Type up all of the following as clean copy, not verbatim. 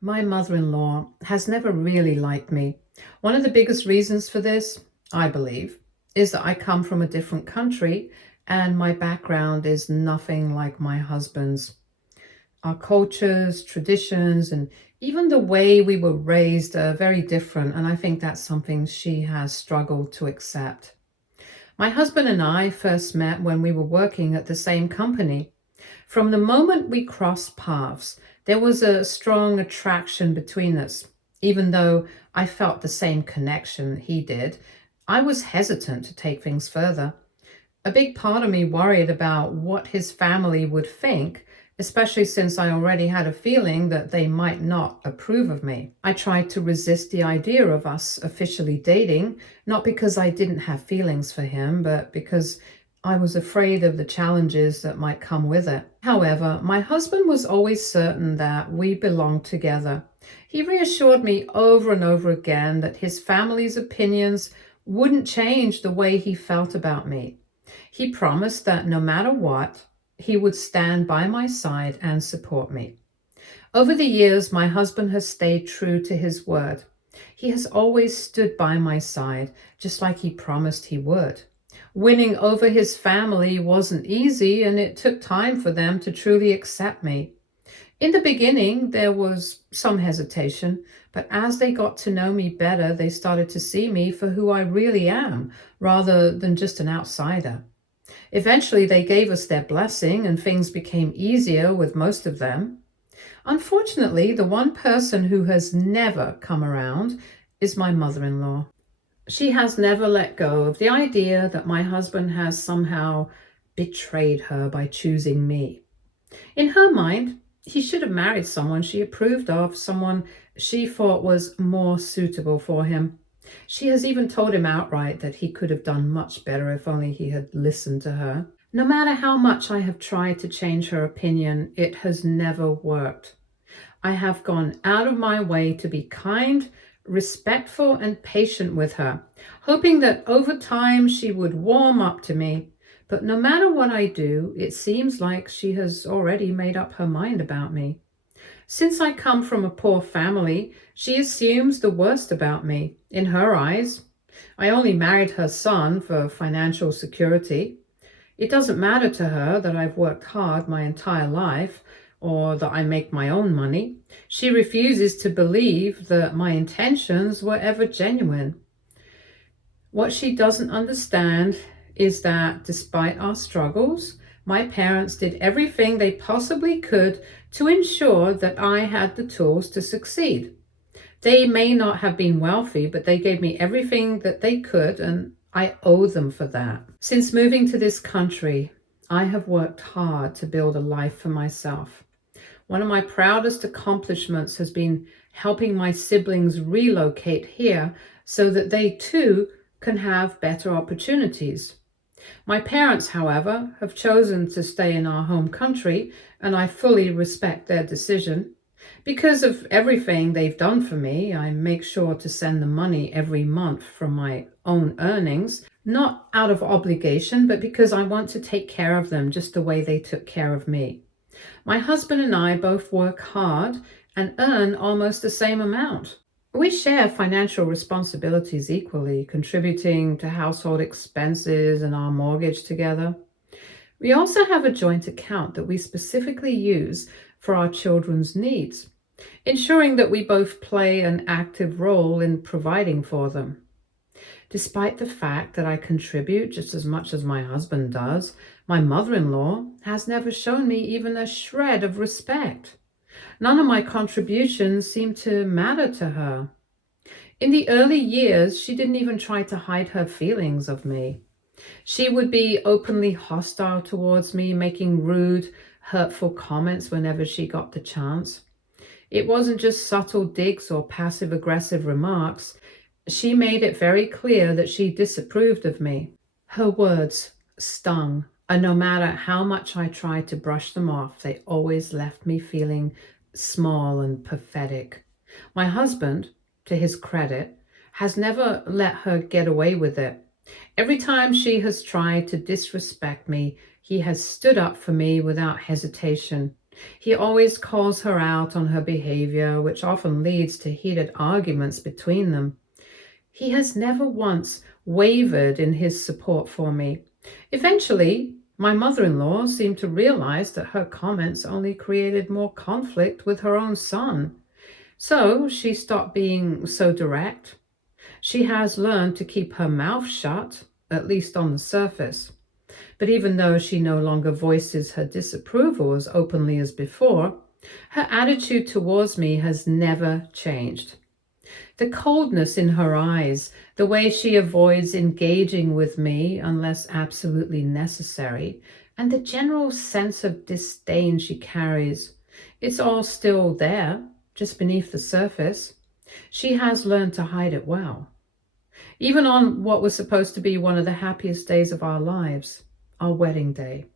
My mother-in-law has never really liked me. One of the biggest reasons for this, I believe, is that I come from a different country and my background is nothing like my husband's. Our cultures, traditions, and even the way we were raised are very different, and I think that's something she has struggled to accept. My husband and I first met when we were working at the same company. From the moment we crossed paths, there was a strong attraction between us. Even though I felt the same connection he did, I was hesitant to take things further. A big part of me worried about what his family would think, especially since I already had a feeling that they might not approve of me. I tried to resist the idea of us officially dating, not because I didn't have feelings for him, but because I was afraid of the challenges that might come with it. However, my husband was always certain that we belonged together. He reassured me over and over again that his family's opinions wouldn't change the way he felt about me. He promised that no matter what, he would stand by my side and support me. Over the years, my husband has stayed true to his word. He has always stood by my side, just like he promised he would. Winning over his family wasn't easy, and it took time for them to truly accept me. In the beginning, there was some hesitation, but as they got to know me better, they started to see me for who I really am, rather than just an outsider. Eventually, they gave us their blessing, and things became easier with most of them. Unfortunately, the one person who has never come around is my mother-in-law. She has never let go of the idea that my husband has somehow betrayed her by choosing me. In her mind, he should have married someone she approved of, someone she thought was more suitable for him. She has even told him outright that he could have done much better if only he had listened to her. No matter how much I have tried to change her opinion, it has never worked. I have gone out of my way to be kind, respectful, and patient with her, hoping that over time she would warm up to me. But no matter what I do, it seems like she has already made up her mind about me. Since I come from a poor family, she assumes the worst about me. In her eyes, I only married her son for financial security. It doesn't matter to her that I've worked hard my entire life or that I make my own money. She refuses to believe that my intentions were ever genuine. What she doesn't understand is that despite our struggles, my parents did everything they possibly could to ensure that I had the tools to succeed. They may not have been wealthy, but they gave me everything that they could, and I owe them for that. Since moving to this country, I have worked hard to build a life for myself. One of my proudest accomplishments has been helping my siblings relocate here so that they too can have better opportunities. My parents, however, have chosen to stay in our home country, and I fully respect their decision. Because of everything they've done for me, I make sure to send the money every month from my own earnings, not out of obligation, but because I want to take care of them just the way they took care of me. My husband and I both work hard and earn almost the same amount. We share financial responsibilities equally, contributing to household expenses and our mortgage together. We also have a joint account that we specifically use for our children's needs, ensuring that we both play an active role in providing for them. Despite the fact that I contribute just as much as my husband does, my mother-in-law has never shown me even a shred of respect. None of my contributions seem to matter to her. In the early years, she didn't even try to hide her feelings of me. She would be openly hostile towards me, making rude, hurtful comments whenever she got the chance. It wasn't just subtle digs or passive-aggressive remarks. She made it very clear that she disapproved of me. Her words stung, and no matter how much I tried to brush them off, they always left me feeling small and pathetic. My husband, to his credit, has never let her get away with it. Every time she has tried to disrespect me, he has stood up for me without hesitation. He always calls her out on her behavior, which often leads to heated arguments between them. He has never once wavered in his support for me. Eventually, my mother in law seemed to realize that her comments only created more conflict with her own son. So she stopped being so direct. She has learned to keep her mouth shut, at least on the surface. But even though she no longer voices her disapproval as openly as before, her attitude towards me has never changed. The coldness in her eyes, the way she avoids engaging with me unless absolutely necessary, and the general sense of disdain she carries, it's all still there, just beneath the surface. She has learned to hide it well. Even on what was supposed to be one of the happiest days of our lives, our wedding day,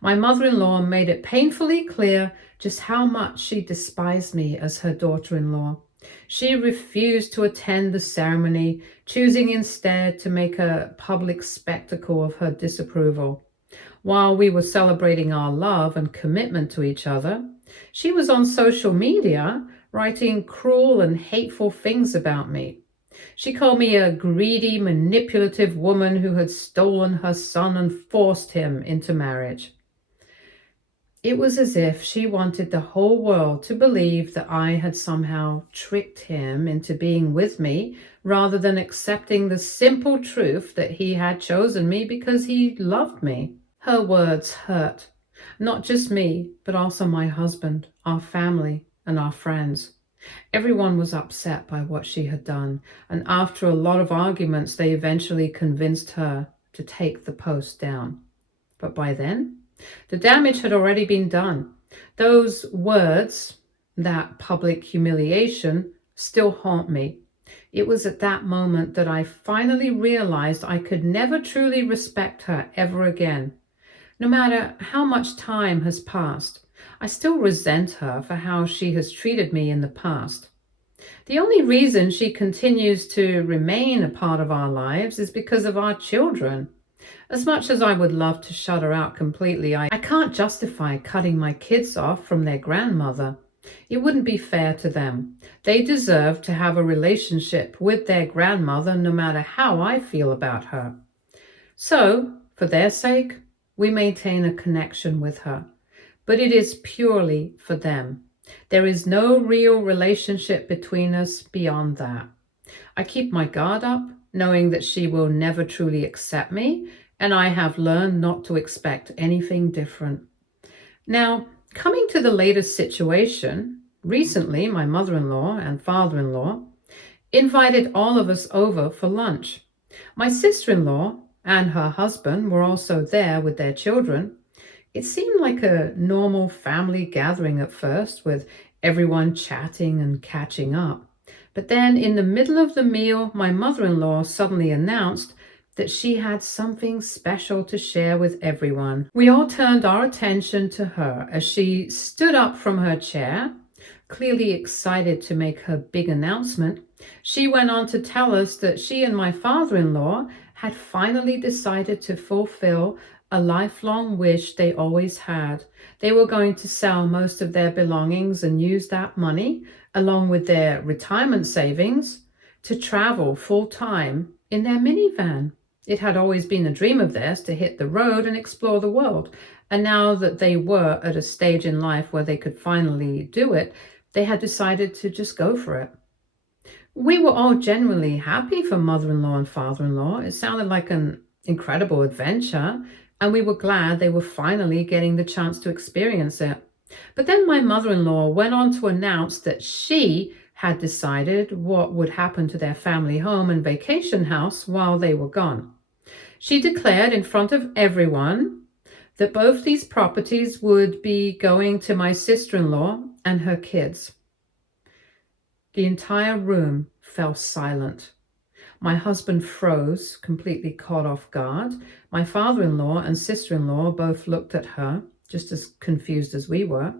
my mother-in-law made it painfully clear just how much she despised me as her daughter-in-law. She refused to attend the ceremony, choosing instead to make a public spectacle of her disapproval. While we were celebrating our love and commitment to each other, she was on social media writing cruel and hateful things about me. She called me a greedy, manipulative woman who had stolen her son and forced him into marriage. It was as if she wanted the whole world to believe that I had somehow tricked him into being with me rather than accepting the simple truth that he had chosen me because he loved me. Her words hurt, not just me, but also my husband, our family, and our friends. Everyone was upset by what she had done, and after a lot of arguments, they eventually convinced her to take the post down. But by then, the damage had already been done. Those words, that public humiliation, still haunt me. It was at that moment that I finally realized I could never truly respect her ever again. No matter how much time has passed, I still resent her for how she has treated me in the past. The only reason she continues to remain a part of our lives is because of our children. As much as I would love to shut her out completely, I can't justify cutting my kids off from their grandmother. It wouldn't be fair to them. They deserve to have a relationship with their grandmother no matter how I feel about her. So, for their sake, we maintain a connection with her. But it is purely for them. There is no real relationship between us beyond that. I keep my guard up, knowing that she will never truly accept me, and I have learned not to expect anything different. Now, coming to the latest situation, recently my mother-in-law and father-in-law invited all of us over for lunch. My sister-in-law and her husband were also there with their children. It seemed like a normal family gathering at first, with everyone chatting and catching up. But then, in the middle of the meal, my mother-in-law suddenly announced that she had something special to share with everyone. We all turned our attention to her as she stood up from her chair, clearly excited to make her big announcement. She went on to tell us that she and my father-in-law had finally decided to fulfill a lifelong wish they always had. They were going to sell most of their belongings and use that money, along with their retirement savings, to travel full-time in their minivan. It had always been a dream of theirs to hit the road and explore the world. And now that they were at a stage in life where they could finally do it, they had decided to just go for it. We were all genuinely happy for mother-in-law and father-in-law. It sounded like an incredible adventure, and we were glad they were finally getting the chance to experience it. But then my mother-in-law went on to announce that she had decided what would happen to their family home and vacation house while they were gone. She declared in front of everyone that both these properties would be going to my sister-in-law and her kids. The entire room fell silent. My husband froze, completely caught off guard. My father-in-law and sister-in-law both looked at her, just as confused as we were.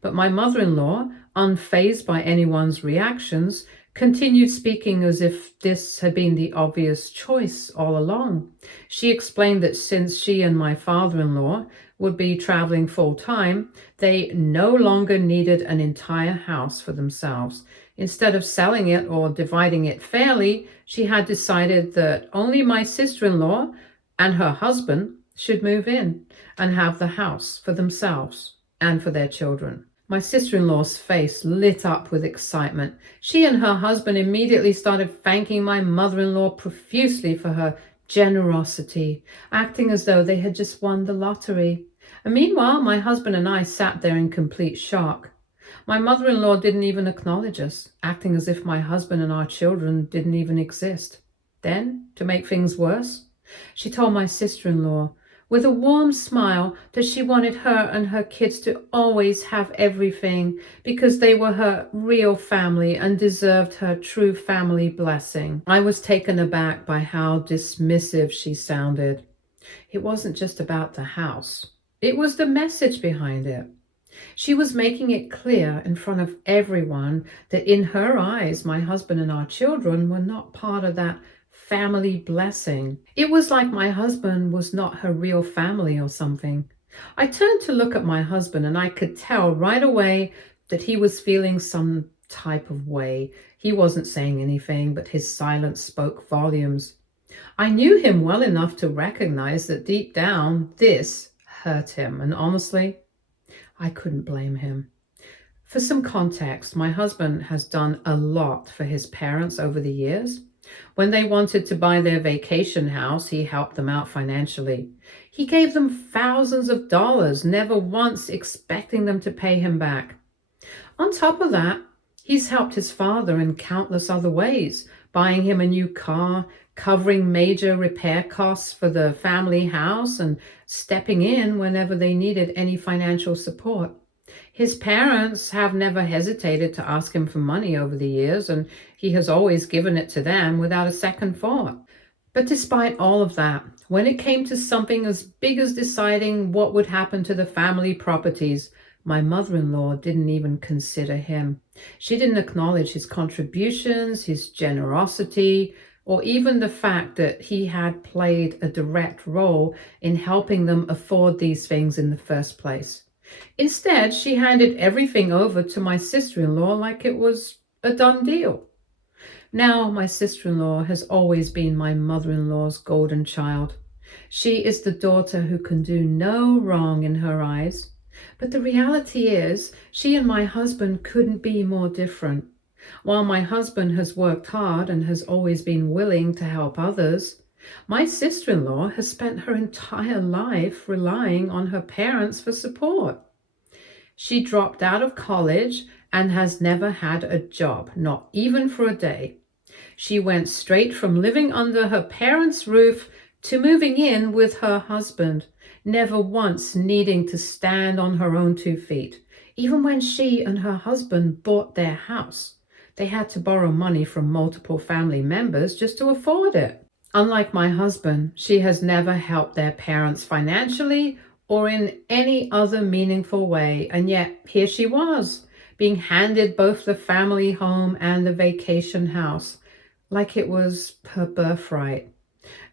But my mother-in-law, unfazed by anyone's reactions, continued speaking as if this had been the obvious choice all along. She explained that since she and my father-in-law would be traveling full time, they no longer needed an entire house for themselves. Instead of selling it or dividing it fairly, she had decided that only my sister-in-law and her husband should move in and have the house for themselves and for their children. My sister-in-law's face lit up with excitement. She and her husband immediately started thanking my mother-in-law profusely for her generosity, acting as though they had just won the lottery. And meanwhile, my husband and I sat there in complete shock. My mother-in-law didn't even acknowledge us, acting as if my husband and our children didn't even exist. Then, to make things worse, she told my sister-in-law with a warm smile that she wanted her and her kids to always have everything because they were her real family and deserved her true family blessing. I was taken aback by how dismissive she sounded. It wasn't just about the house. It was the message behind it. She was making it clear in front of everyone that in her eyes, my husband and our children were not part of that family blessing. It was like my husband was not her real family or something. I turned to look at my husband and I could tell right away that he was feeling some type of way. He wasn't saying anything, but his silence spoke volumes. I knew him well enough to recognize that deep down, this hurt him. And honestly, I couldn't blame him. For some context, my husband has done a lot for his parents over the years. When they wanted to buy their vacation house, he helped them out financially. He gave them thousands of dollars, never once expecting them to pay him back. On top of that, he's helped his father in countless other ways, buying him a new car, covering major repair costs for the family house, and stepping in whenever they needed any financial support. His parents have never hesitated to ask him for money over the years, and he has always given it to them without a second thought. But despite all of that, when it came to something as big as deciding what would happen to the family properties, my mother-in-law didn't even consider him. She didn't acknowledge his contributions, his generosity, or even the fact that he had played a direct role in helping them afford these things in the first place. Instead, she handed everything over to my sister-in-law like it was a done deal. Now, my sister-in-law has always been my mother-in-law's golden child. She is the daughter who can do no wrong in her eyes. But the reality is, she and my husband couldn't be more different. While my husband has worked hard and has always been willing to help others, my sister-in-law has spent her entire life relying on her parents for support. She dropped out of college and has never had a job, not even for a day. She went straight from living under her parents' roof to moving in with her husband, never once needing to stand on her own 2 feet. Even when she and her husband bought their house, they had to borrow money from multiple family members just to afford it. Unlike my husband, she has never helped their parents financially or in any other meaningful way, and yet here she was, being handed both the family home and the vacation house, like it was her birthright.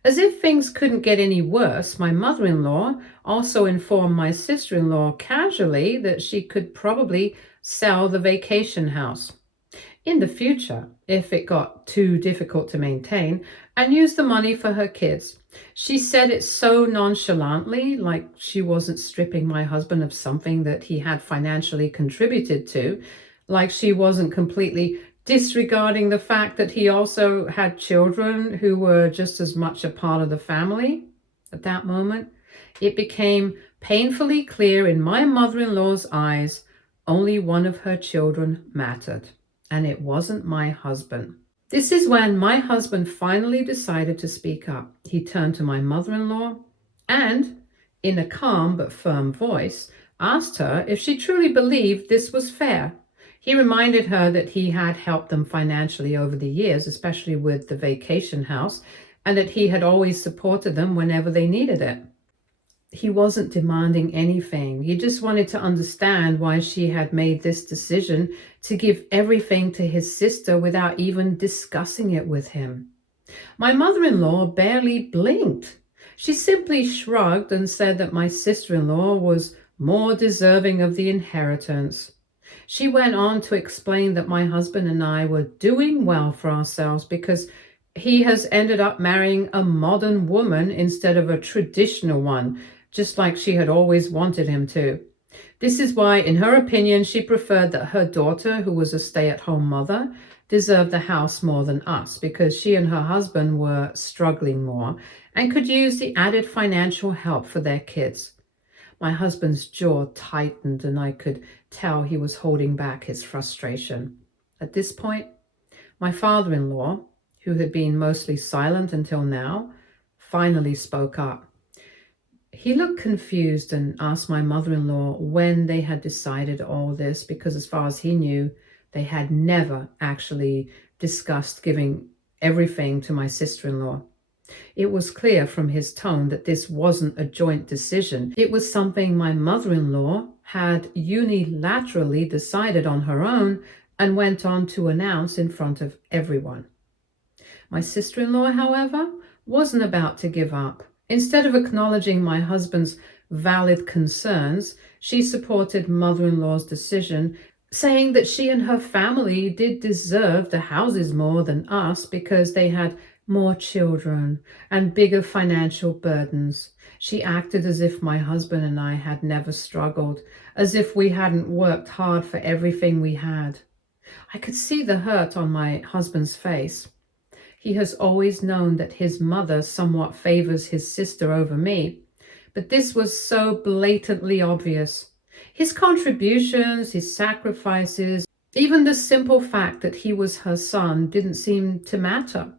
As if things couldn't get any worse, my mother-in-law also informed my sister-in-law casually that she could probably sell the vacation house in the future, if it got too difficult to maintain, and use the money for her kids. She said it so nonchalantly, like she wasn't stripping my husband of something that he had financially contributed to, like she wasn't completely disregarding the fact that he also had children who were just as much a part of the family. At that moment, it became painfully clear in my mother-in-law's eyes only one of her children mattered. And it wasn't my husband. This is when my husband finally decided to speak up. He turned to my mother-in-law and, in a calm but firm voice, asked her if she truly believed this was fair. He reminded her that he had helped them financially over the years, especially with the vacation house, and that he had always supported them whenever they needed it. He wasn't demanding anything. He just wanted to understand why she had made this decision to give everything to his sister without even discussing it with him. My mother-in-law barely blinked. She simply shrugged and said that my sister-in-law was more deserving of the inheritance. She went on to explain that my husband and I were doing well for ourselves because he has ended up marrying a modern woman instead of a traditional one, just like she had always wanted him to. This is why, in her opinion, she preferred that her daughter, who was a stay-at-home mother, deserved the house more than us because she and her husband were struggling more and could use the added financial help for their kids. My husband's jaw tightened and I could tell he was holding back his frustration. At this point, my father-in-law, who had been mostly silent until now, finally spoke up. He looked confused and asked my mother-in-law when they had decided all this because as far as he knew, they had never actually discussed giving everything to my sister-in-law. It was clear from his tone that this wasn't a joint decision. It was something my mother-in-law had unilaterally decided on her own and went on to announce in front of everyone. My sister-in-law, however, wasn't about to give up. Instead of acknowledging my husband's valid concerns, she supported mother-in-law's decision, saying that she and her family did deserve the houses more than us because they had more children and bigger financial burdens. She acted as if my husband and I had never struggled, as if we hadn't worked hard for everything we had. I could see the hurt on my husband's face. He has always known that his mother somewhat favors his sister over me, but this was so blatantly obvious. His contributions, his sacrifices, even the simple fact that he was her son didn't seem to matter.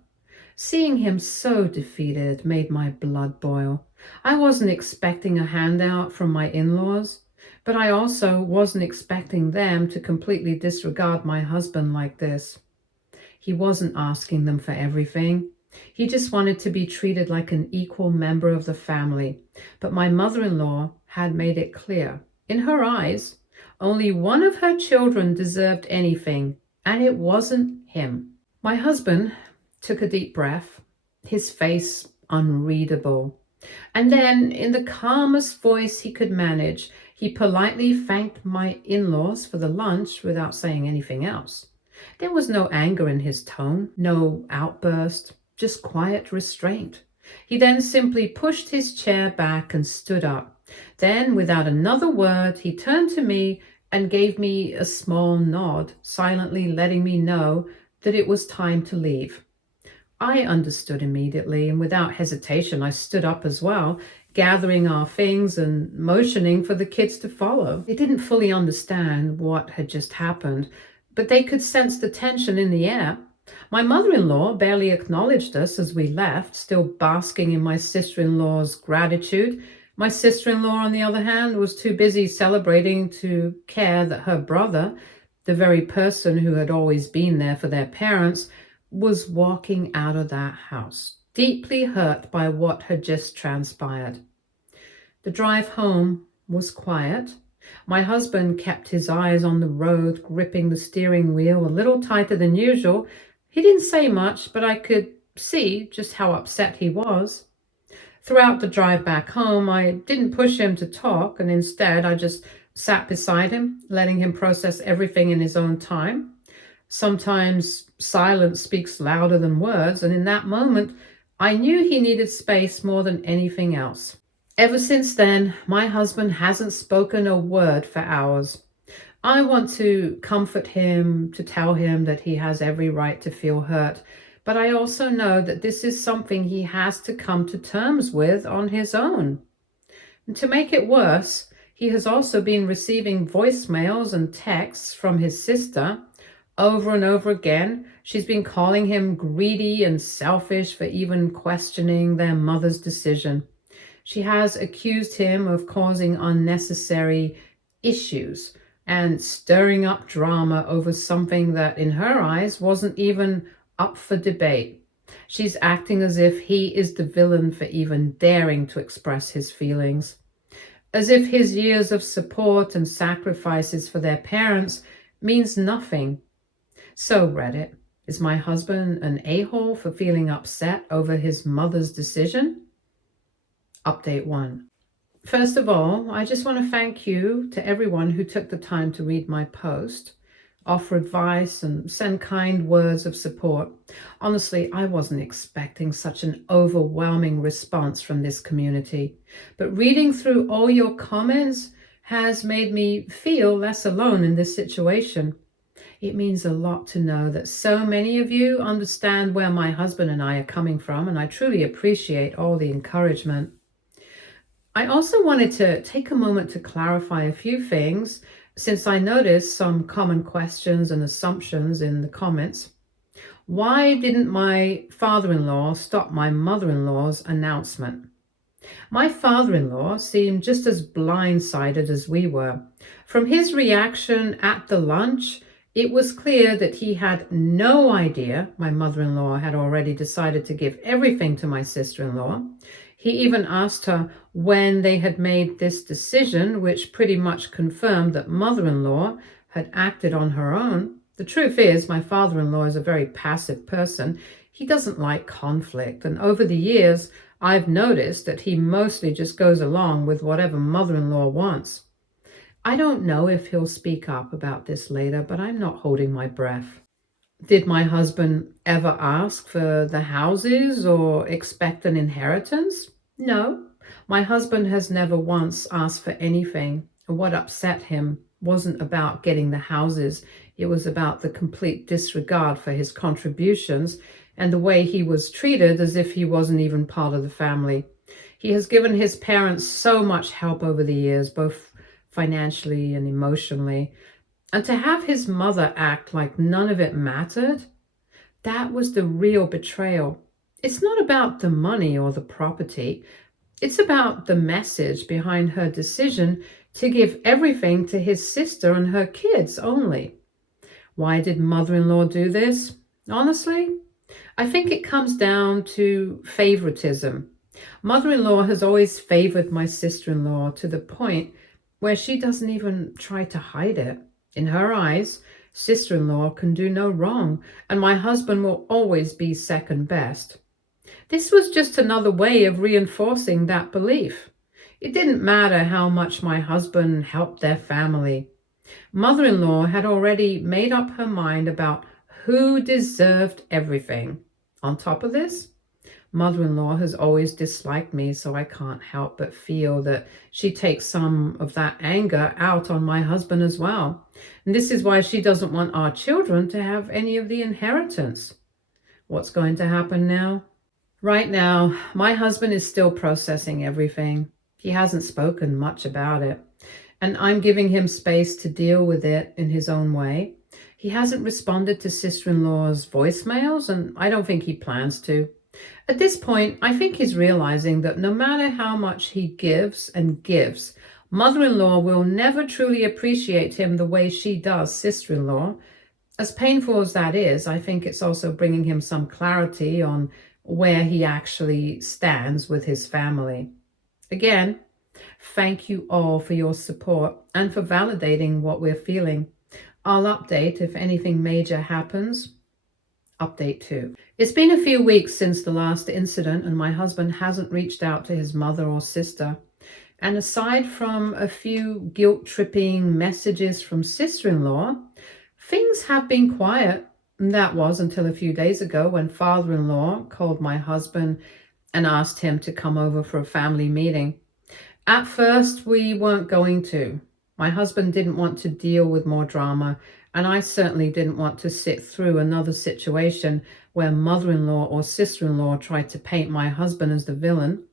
Seeing him so defeated made my blood boil. I wasn't expecting a handout from my in-laws, but I also wasn't expecting them to completely disregard my husband like this. He wasn't asking them for everything. He just wanted to be treated like an equal member of the family. But my mother-in-law had made it clear, in her eyes, only one of her children deserved anything, and it wasn't him. My husband took a deep breath, his face unreadable. And then, in the calmest voice he could manage, he politely thanked my in-laws for the lunch without saying anything else. There was no anger in his tone, no outburst, just quiet restraint. He then simply pushed his chair back and stood up. Then, without another word, he turned to me and gave me a small nod, silently letting me know that it was time to leave. I understood immediately, and without hesitation, I stood up as well, gathering our things and motioning for the kids to follow. They didn't fully understand what had just happened, but they could sense the tension in the air. My mother-in-law barely acknowledged us as we left, still basking in my sister-in-law's gratitude. My sister-in-law, on the other hand, was too busy celebrating to care that her brother, the very person who had always been there for their parents, was walking out of that house, deeply hurt by what had just transpired. The drive home was quiet. My husband kept his eyes on the road, gripping the steering wheel a little tighter than usual. He didn't say much, but I could see just how upset he was. Throughout the drive back home, I didn't push him to talk, and instead I just sat beside him, letting him process everything in his own time. Sometimes silence speaks louder than words, and in that moment, I knew he needed space more than anything else. Ever since then, my husband hasn't spoken a word for hours. I want to comfort him, to tell him that he has every right to feel hurt, but I also know that this is something he has to come to terms with on his own. And to make it worse, he has also been receiving voicemails and texts from his sister. Over and over again, she's been calling him greedy and selfish for even questioning their mother's decision. She has accused him of causing unnecessary issues and stirring up drama over something that, in her eyes, wasn't even up for debate. She's acting as if he is the villain for even daring to express his feelings, as if his years of support and sacrifices for their parents means nothing. So, Reddit, is my husband an a-hole for feeling upset over his mother's decision? Update 1. First of all, I just want to thank you to everyone who took the time to read my post, offer advice, and send kind words of support. Honestly, I wasn't expecting such an overwhelming response from this community, but reading through all your comments has made me feel less alone in this situation. It means a lot to know that so many of you understand where my husband and I are coming from, and I truly appreciate all the encouragement. I also wanted to take a moment to clarify a few things since I noticed some common questions and assumptions in the comments. Why didn't my father-in-law stop my mother-in-law's announcement? My father-in-law seemed just as blindsided as we were. From his reaction at the lunch, it was clear that he had no idea my mother-in-law had already decided to give everything to my sister-in-law. He even asked her when they had made this decision, which pretty much confirmed that mother-in-law had acted on her own. The truth is, my father-in-law is a very passive person. He doesn't like conflict, and over the years, I've noticed that he mostly just goes along with whatever mother-in-law wants. I don't know if he'll speak up about this later, but I'm not holding my breath. Did my husband ever ask for the houses or expect an inheritance? No. My husband has never once asked for anything. What upset him wasn't about getting the houses. It was about the complete disregard for his contributions and the way he was treated as if he wasn't even part of the family. He has given his parents so much help over the years, both financially and emotionally. And to have his mother act like none of it mattered, that was the real betrayal. It's not about the money or the property. It's about the message behind her decision to give everything to his sister and her kids only. Why did mother-in-law do this? Honestly, I think it comes down to favoritism. Mother-in-law has always favored my sister-in-law to the point where she doesn't even try to hide it. In her eyes, sister-in-law can do no wrong, and my husband will always be second best. This was just another way of reinforcing that belief. It didn't matter how much my husband helped their family. Mother-in-law had already made up her mind about who deserved everything. On top of this, mother-in-law has always disliked me, so I can't help but feel that she takes some of that anger out on my husband as well. And this is why she doesn't want our children to have any of the inheritance. What's going to happen now? Right now, my husband is still processing everything. He hasn't spoken much about it, and I'm giving him space to deal with it in his own way. He hasn't responded to sister-in-law's voicemails, and I don't think he plans to. At this point, I think he's realizing that no matter how much he gives and gives, mother-in-law will never truly appreciate him the way she does sister-in-law. As painful as that is, I think it's also bringing him some clarity on where he actually stands with his family. Again, thank you all for your support and for validating what we're feeling. I'll update if anything major happens. Update 2. It's been a few weeks since the last incident, and my husband hasn't reached out to his mother or sister. And aside from a few guilt-tripping messages from sister-in-law, things have been quiet. And that was until a few days ago when father-in-law called my husband and asked him to come over for a family meeting. At first, we weren't going to. My husband didn't want to deal with more drama, and I certainly didn't want to sit through another situation where mother-in-law or sister-in-law tried to paint my husband as the villain.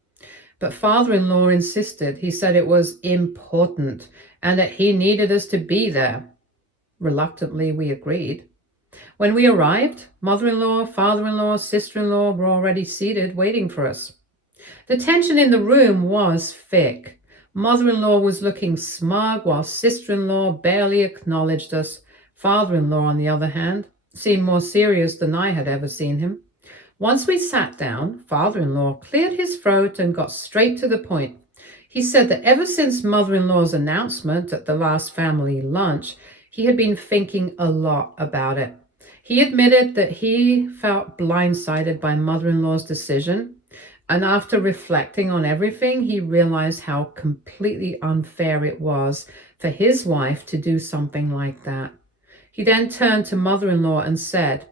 But father-in-law insisted. He said it was important and that he needed us to be there. Reluctantly, we agreed. When we arrived, mother-in-law, father-in-law, sister-in-law were already seated waiting for us. The tension in the room was thick. Mother-in-law was looking smug while sister-in-law barely acknowledged us. Father-in-law, on the other hand, seemed more serious than I had ever seen him. Once we sat down, father-in-law cleared his throat and got straight to the point. He said that ever since mother-in-law's announcement at the last family lunch, he had been thinking a lot about it. He admitted that he felt blindsided by mother-in-law's decision, And after reflecting on everything, he realized how completely unfair it was for his wife to do something like that. He then turned to mother-in-law and said,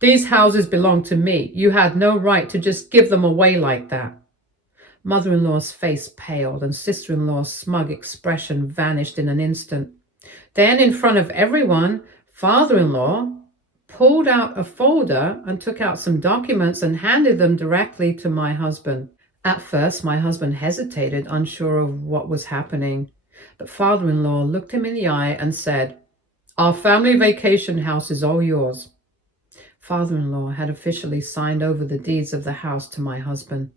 "These houses belong to me. You had no right to just give them away like that." Mother-in-law's face paled and sister-in-law's smug expression vanished in an instant. Then, in front of everyone, father-in-law pulled out a folder and took out some documents and handed them directly to my husband. At first, my husband hesitated, unsure of what was happening. But father-in-law looked him in the eye and said, "Our family vacation house is all yours." Father-in-law had officially signed over the deeds of the house to my husband.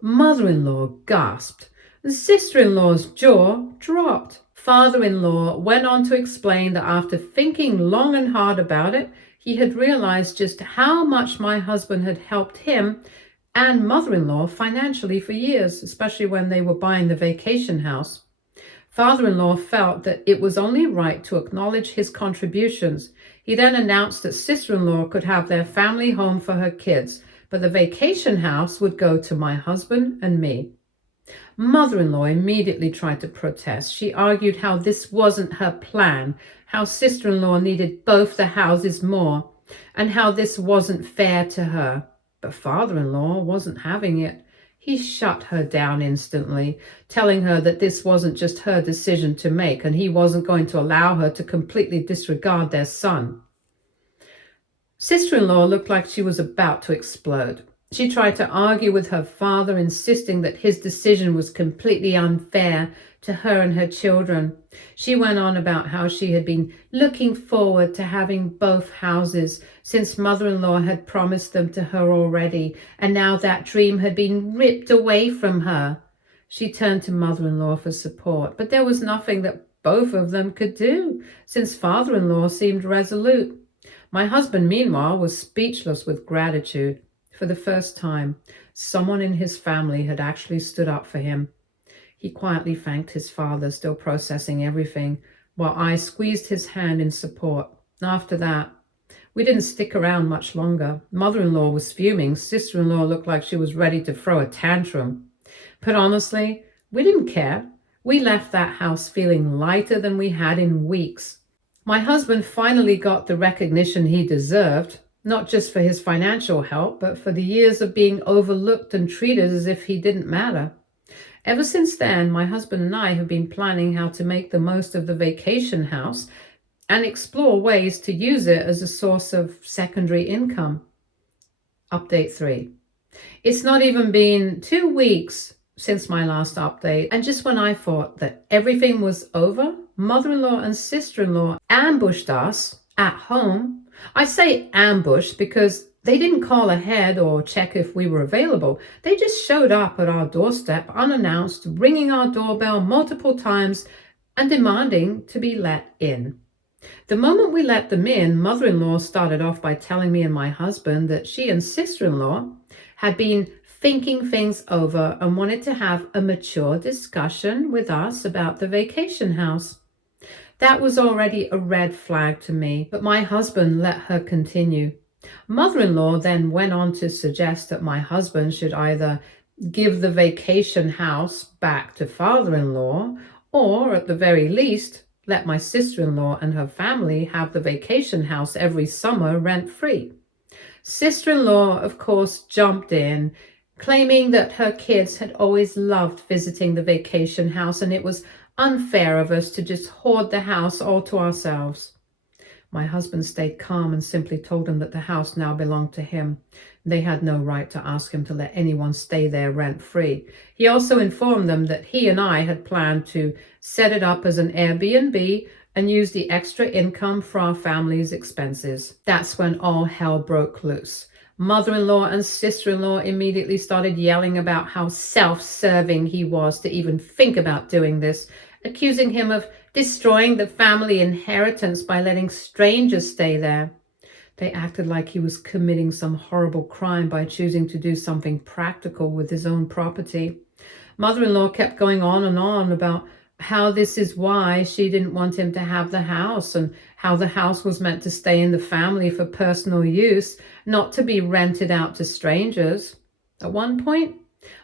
Mother-in-law gasped. Sister-in-law's jaw dropped. Father-in-law went on to explain that after thinking long and hard about it, he had realized just how much my husband had helped him and mother-in-law financially for years, especially when they were buying the vacation house. Father-in-law felt that it was only right to acknowledge his contributions. He then announced that sister-in-law could have their family home for her kids, but the vacation house would go to my husband and me. Mother-in-law immediately tried to protest. She argued how this wasn't her plan, how sister-in-law needed both the houses more, and how this wasn't fair to her. But father-in-law wasn't having it. He shut her down instantly, telling her that this wasn't just her decision to make, and he wasn't going to allow her to completely disregard their son. Sister-in-law looked like she was about to explode. She tried to argue with her father, insisting that his decision was completely unfair to her and her children. She went on about how she had been looking forward to having both houses since mother-in-law had promised them to her already, and now that dream had been ripped away from her. She turned to mother-in-law for support, but there was nothing that both of them could do, since father-in-law seemed resolute. My husband, meanwhile, was speechless with gratitude. For the first time, someone in his family had actually stood up for him. He quietly thanked his father, still processing everything, while I squeezed his hand in support. After that, we didn't stick around much longer. Mother-in-law was fuming. Sister-in-law looked like she was ready to throw a tantrum. But honestly, we didn't care. We left that house feeling lighter than we had in weeks. My husband finally got the recognition he deserved, not just for his financial help, but for the years of being overlooked and treated as if he didn't matter. Ever since then, my husband and I have been planning how to make the most of the vacation house and explore ways to use it as a source of secondary income. Update 3. It's not even been 2 weeks since my last update, and just when I thought that everything was over, mother-in-law and sister-in-law ambushed us at home. I say ambushed because they didn't call ahead or check if we were available. They just showed up at our doorstep unannounced, ringing our doorbell multiple times and demanding to be let in. The moment we let them in, mother-in-law started off by telling me and my husband that she and sister-in-law had been thinking things over and wanted to have a mature discussion with us about the vacation house. That was already a red flag to me, but my husband let her continue. Mother-in-law then went on to suggest that my husband should either give the vacation house back to father-in-law, or at the very least, let my sister-in-law and her family have the vacation house every summer rent-free. Sister-in-law, of course, jumped in, claiming that her kids had always loved visiting the vacation house and it was unfair of us to just hoard the house all to ourselves. My husband stayed calm and simply told them that the house now belonged to him. They had no right to ask him to let anyone stay there rent-free. He also informed them that he and I had planned to set it up as an Airbnb and use the extra income for our family's expenses. That's when all hell broke loose. Mother-in-law and sister-in-law immediately started yelling about how self-serving he was to even think about doing this, accusing him of destroying the family inheritance by letting strangers stay there. They acted like he was committing some horrible crime by choosing to do something practical with his own property. Mother-in-law kept going on about how this is why she didn't want him to have the house and how the house was meant to stay in the family for personal use, not to be rented out to strangers. At one point,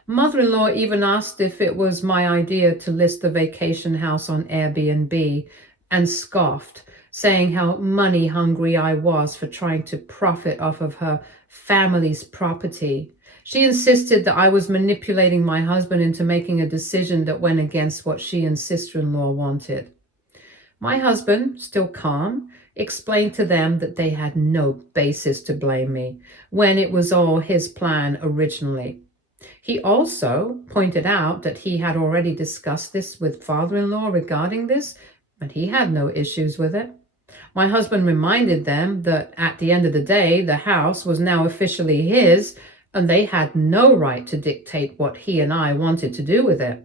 Mother-in-law even asked if it was my idea to list the vacation house on Airbnb and scoffed, saying how money hungry I was for trying to profit off of her family's property. She insisted that I was manipulating my husband into making a decision that went against what she and sister-in-law wanted. My husband, still calm, explained to them that they had no basis to blame me when it was all his plan originally. He also pointed out that he had already discussed this with father-in-law regarding this, and he had no issues with it. My husband reminded them that at the end of the day, the house was now officially his, and they had no right to dictate what he and I wanted to do with it.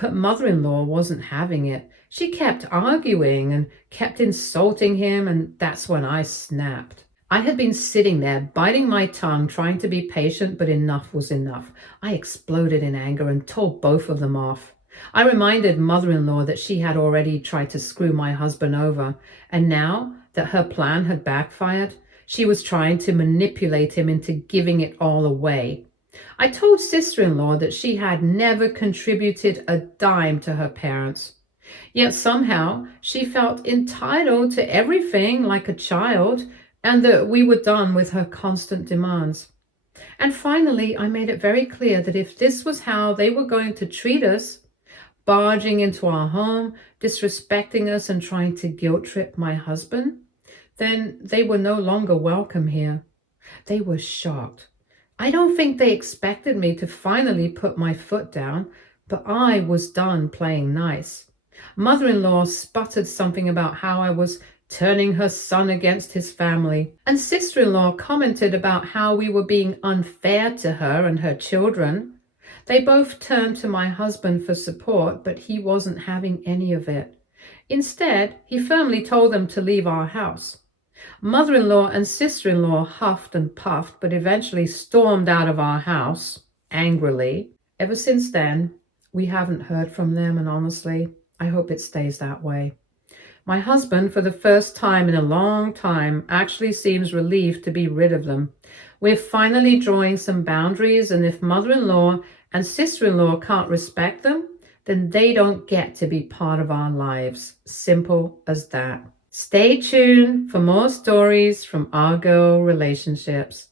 But mother-in-law wasn't having it. She kept arguing and kept insulting him, and that's when I snapped. I had been sitting there, biting my tongue, trying to be patient, but enough was enough. I exploded in anger and told both of them off. I reminded mother-in-law that she had already tried to screw my husband over, and now that her plan had backfired, she was trying to manipulate him into giving it all away. I told sister-in-law that she had never contributed a dime to her parents. Yet somehow she felt entitled to everything like a child, and that we were done with her constant demands. And finally, I made it very clear that if this was how they were going to treat us, barging into our home, disrespecting us, and trying to guilt trip my husband, then they were no longer welcome here. They were shocked. I don't think they expected me to finally put my foot down, but I was done playing nice. Mother-in-law sputtered something about how I was turning her son against his family, and sister-in-law commented about how we were being unfair to her and her children. They both turned to my husband for support, but he wasn't having any of it. Instead, he firmly told them to leave our house. Mother-in-law and sister-in-law huffed and puffed, but eventually stormed out of our house, angrily. Ever since then, we haven't heard from them, and honestly, I hope it stays that way. My husband, for the first time in a long time, actually seems relieved to be rid of them. We're finally drawing some boundaries, and if mother-in-law and sister-in-law can't respect them, then they don't get to be part of our lives. Simple as that. Stay tuned for more stories from our girl relationships.